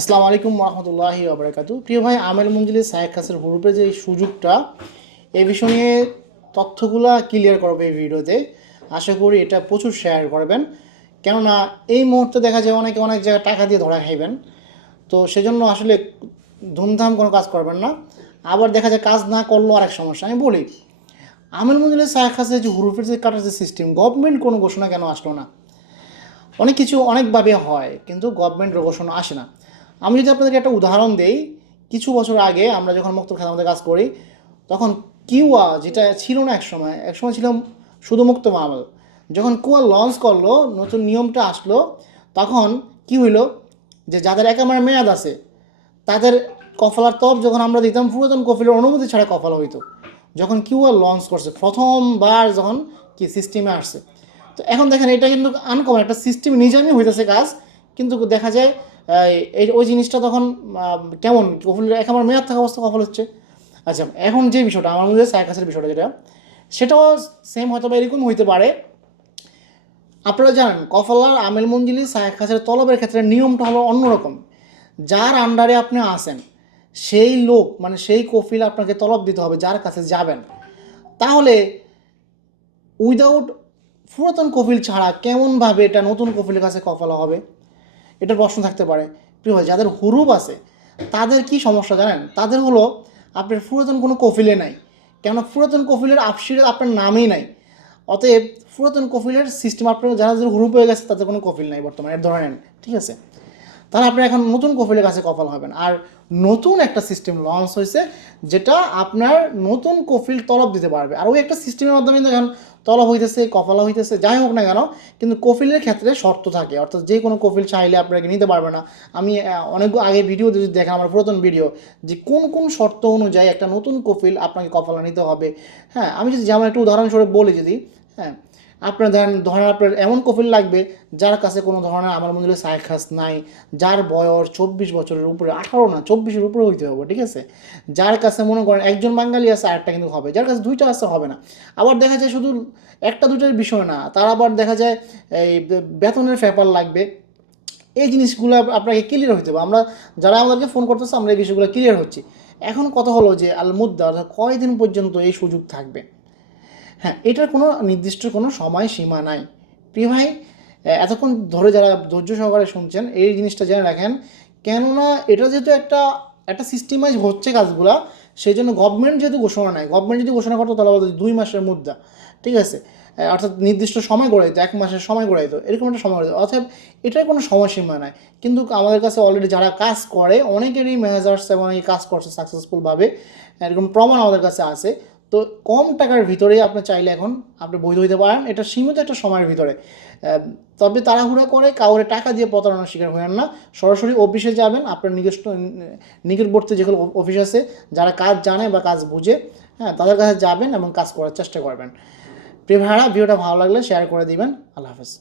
আসসালামু আলাইকুম রহমতুল্লাহি আবরাকাতু প্রিয় ভাই আমের মঞ্জিলের সাহেব খাসের হুরুপের যে সুযোগটা এই বিষয় তথ্যগুলা ক্লিয়ার করবে এই ভিডিওতে। আশা করি এটা প্রচুর শেয়ার করবেন। কেননা এই মুহূর্তে দেখা যায় অনেকে অনেক জায়গায় টাকা দিয়ে ধরা খাইবেন। তো সেজন্য আসলে ধুমধাম কোনো কাজ করবেন না। আবার দেখা যায় কাজ না করলেও আরেক সমস্যা, আমি বলি আমের মঞ্জিলের সাহেব খাসের যে হুরুপের যে কাটার যে সিস্টেম গভর্নমেন্ট কোনো ঘোষণা কেন আসলো না? অনেক কিছু অনেকভাবে হয়, কিন্তু গভর্নমেন্টের ঘোষণা আসে না। আমি যদি আপনাদেরকে একটা উদাহরণ দেই, কিছু বছর আগে আমরা যখন মুক্ত খেলার কাজ করি, তখন কিউয়া যেটা ছিল না একসময় একসময় ছিল শুধু মুক্ত মামল যখন কুয়া লঞ্চ করল, নতুন নিয়মটা আসলো, তখন কি হইল যে যাদের একেবারে মেয়াদ আছে, তাদের কফলার তপ যখন আমরা দিতাম, পুরাতন কফিলের অনুমতি ছাড়া কফলা হইতো। যখন কিউআর লঞ্চ করছে, প্রথমবার যখন কি সিস্টেমে আসছে। তো এখন দেখেন, এটা কিন্তু আনকমন একটা সিস্টেম নিজামই হইতেছে কাজ, কিন্তু দেখা যায় এই- ওই জিনিসটা তখন কেমন? কফিলের একেবারে মেয়াদ থাকা অবস্থা কফল হচ্ছে। আচ্ছা এখন যে বিষয়টা, আমার মধ্যে সাইকাসের বিষয়টা যেটা, সেটাও সেম হয়তো বা এরকম হইতে পারে। আপনারা জানেন কফলার আমেল মঞ্জিলি সাহেখাসের তলবের ক্ষেত্রে নিয়মটা হলো অন্যরকম। যার আন্ডারে আপনি আসেন সেই লোক মানে সেই কফিল আপনাকে তলব দিতে হবে, যার কাছে যাবেন। তাহলে উইদাউট পুরাতন কফিল ছাড়া কেমনভাবে এটা নতুন কফিলের কাছে কফলা হবে? এটা প্রশ্ন থাকতে পারে। প্রিয় যাদের হুরুপ আছে, তাদের কি সমস্যা জানেন? তাদের হলো আপনার পুরাতন কোনো কফিলে নাই। কেন? পুরাতন কফিলের আপসিরে আপনার নামই নাই। অতএব পুরাতন কফিলের সিস্টেম আপনার যারা যারা হুরুপ হয়ে গেছে, তাদের কোনো কফিল নাই বর্তমানে, ধরে নেন, ঠিক আছে? তাহলে আপনি এখন নতুন কফিলের কাছে কপাল হবেন আর নতুন একটা সিস্টেম লঞ্চ হয়েছে, যেটা আপনার নতুন কফিল তলব দিতে পারবে। আর ওই একটা সিস্টেমের মাধ্যমে কিন্তু এখন তলব হইতেছে কফলা হইতেছে, যাই হোক না কেন, কিন্তু কফিলের ক্ষেত্রে শর্ত থাকে। অর্থাৎ যে কোনো কফিল চাইলে আপনাকে নিতে পারবে না। আমি অনেক আগে ভিডিও যদি দেখেন, আমার পুরাতন ভিডিও যে কোন কোন শর্ত অনুযায়ী একটা নতুন কফিল আপনাকে কফলা নিতে হবে। হ্যাঁ আমি যদি যেমন একটু উদাহরণস্বরূপ বলি যদি হ্যাঁ আপনার ধরেন ধরেন আপনার এমন কফিল লাগবে যার কাছে কোনো ধরনের আমার মনে হলে সাইখাস নাই, যার বয়স চব্বিশ বছরের উপরে, আঠারো না, চব্বিশের উপরে হইতে হবে, ঠিক আছে? যার কাছে মনে করেন একজন বাঙালি আছে, আরেকটা কিন্তু হবে, যার কাছে দুইটা আছে হবে না। আবার দেখা যায় শুধু একটা দুইটার বিষয় না, তার আবার দেখা যায় এই বেতনের পেপার লাগবে। এই জিনিসগুলো আপনাকে ক্লিয়ার হইতে হবে। আমরা যারা আমাদেরকে ফোন করতেছে, আমরা এই বিষয়গুলো ক্লিয়ার হচ্ছি। এখন কথা হলো যে আল মুদ্দা অর্থাৎ কয়দিন পর্যন্ত এই সুযোগ থাকবে? হ্যাঁ এটার কোনো নির্দিষ্ট কোনো সময় সীমা নাই। প্রিয় ভাই এতক্ষণ ধরে যারা ধৈর্য সহকারে শুনছেন, এই জিনিসটা জেনে রাখেন, কেননা এটা যেহেতু একটা একটা সিস্টেমাইজ হচ্ছে কাজগুলা সেই জন্য গভর্নমেন্ট যেহেতু ঘোষণা নাই গভর্নমেন্ট যদি ঘোষণা করতো তাহলে দুই মাসের মুদ্রা, ঠিক আছে? অর্থাৎ নির্দিষ্ট সময় গড়াইতো এক মাসের সময় গড়াইতো এরকম একটা সময় গড়াইতো অর্থাৎ এটার কোনো সময়সীমা নাই। কিন্তু আমাদের কাছে অলরেডি যারা কাজ করে, অনেকেরই ম্যানেজার্স এবং এই কাজ করছে সাকসেসফুলভাবে এরকম প্রমাণ আমাদের কাছে আছে। তো কম টাকার ভিতরে আপনি চাইলে এখন আপনি বৈধ হইতে পারেন। এটা সীমিত একটা সময়ের ভিতরে। তবে তাড়াহুড়া করে কাউরে টাকা দিয়ে প্রতারণার শিকার হবেন না। সরাসরি অফিসে যাবেন। আপনার নিজস্ব নিকটবর্তী যেগুলো অফিস আছে, যারা কাজ জানে বা কাজ বুঝে হ্যাঁ তাদের কাছে যাবেন এবং কাজ করার চেষ্টা করবেন। প্রিয় ভাড়া ভিডিওটা ভালো লাগলে শেয়ার করে দিবেন। আল্লাহ হাফেজ।